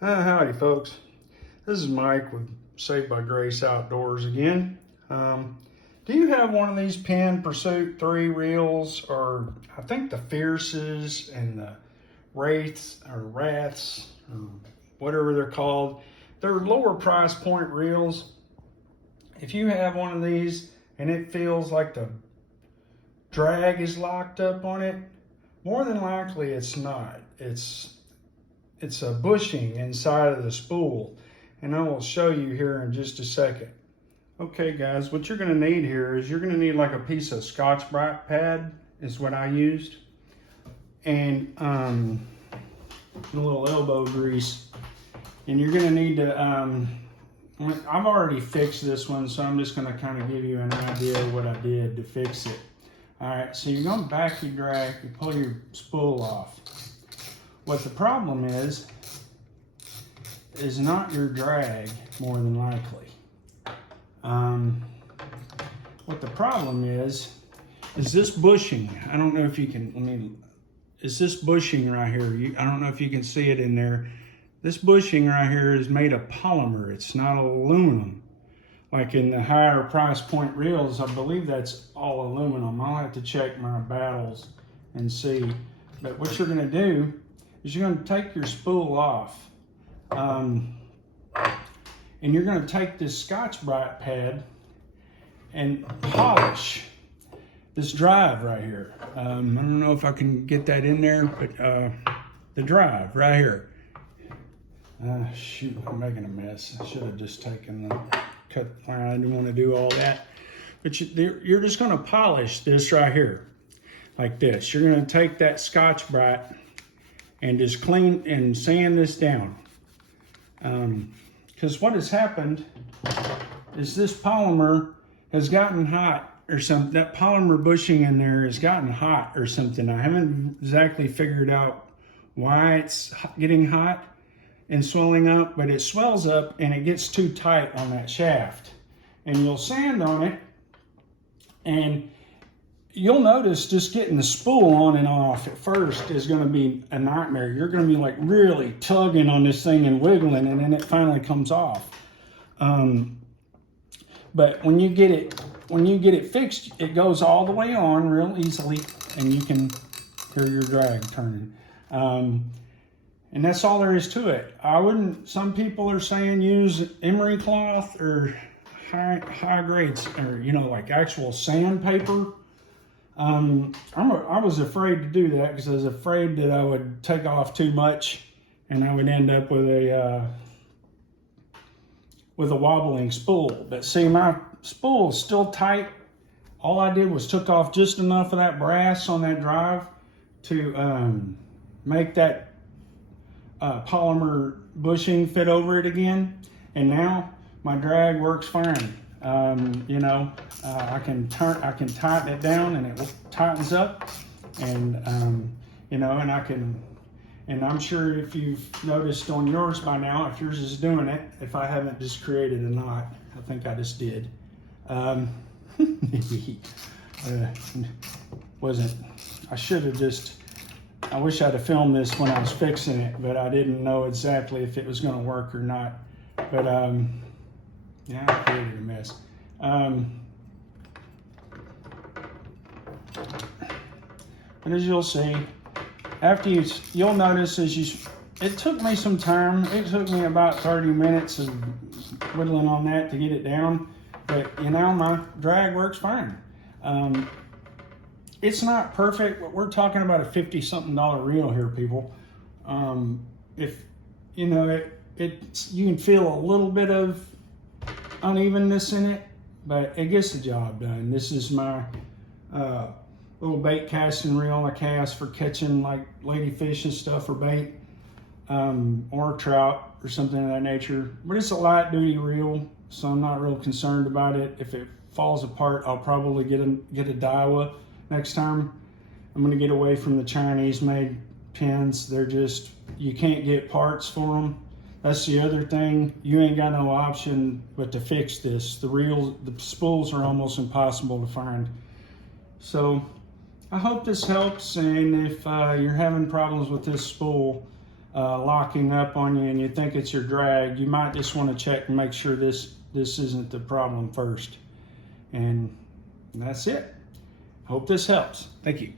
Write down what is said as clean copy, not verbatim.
Howdy folks, this is Mike with Saved by Grace Outdoors again. Do you have one of these Penn Pursuit 3 reels, or I think the Fierces and the Wraiths or whatever they're called? They're lower price point reels. If you have one of these and it feels like the drag is locked up on it, more than likely it's not. It's a bushing inside of the spool, and I will show you here in just a second. Okay guys, what you're going to need here is you're going to need like a piece of Scotch-Brite pad is what I used, and a little elbow grease, and you're going to need to I've already fixed this one, so I'm just going to kind of give you an idea of what I did to fix it. Alright, so you're going to back your drag, you pull your spool off. What the problem is not your drag, more than likely. What the problem is this bushing. I don't know if you can, is this bushing right here? I don't know if you can see it in there. This bushing right here is made of polymer. It's not aluminum. Like in the higher price point reels, I believe that's all aluminum. I'll have to check my battles and see. But what you're gonna do is you're going to take your spool off, and you're going to take this Scotch-Brite pad and polish this drive right here. I don't know if I can get that in there, but the drive right here. Shoot, I'm making a mess. I should have just taken the cut. I didn't want to do all that. But you're just going to polish this right here, like this. You're going to take that Scotch-Brite and just clean and sand this down. Because what has happened is this polymer has gotten hot or something. That polymer bushing in there has gotten hot or something. I haven't exactly figured out why it's getting hot and swelling up, but it swells up and it gets too tight on that shaft. And you'll sand on it, and you'll notice just getting the spool on and off at first is going to be a nightmare. You're going to be like really tugging on this thing and wiggling, and then it finally comes off. But when you get it fixed, it goes all the way on real easily, and you can hear your drag turning. And that's all there is to it. Some people are saying use emery cloth or high grades, or like actual sandpaper. I was afraid to do that because I was afraid that I would take off too much and I would end up with a wobbling spool. But see, my spool is still tight. All I did was took off just enough of that brass on that drive to make that polymer bushing fit over it again, and now my drag works fine. I can tighten it down, and it tightens up, and and I'm sure if you've noticed on yours by now, if yours is doing it, if I haven't just created a knot, I think I just did. I wish I'd have filmed this when I was fixing it, but I didn't know exactly if it was going to work or not. But yeah, I created a mess. But as you'll see, you'll notice it took me some time. It took me about 30 minutes of whittling on that to get it down. But my drag works fine. It's not perfect, but we're talking about a $50-something reel here, people. If you can feel a little bit of unevenness in it, but it gets the job done. This is my little bait casting reel I cast for catching like ladyfish and stuff, or bait, or trout or something of that nature. But it's a light duty reel, so I'm not real concerned about it. If it falls apart, I'll probably get a Daiwa next time. I'm going to get away from the Chinese made pins. They're just, you can't get parts for them. That's the other thing. You ain't got no option but to fix this. The spools are almost impossible to find. So I hope this helps, and if you're having problems with this spool, locking up on you and you think it's your drag, you might just want to check and make sure this isn't the problem first. And that's it. Hope this helps. Thank you.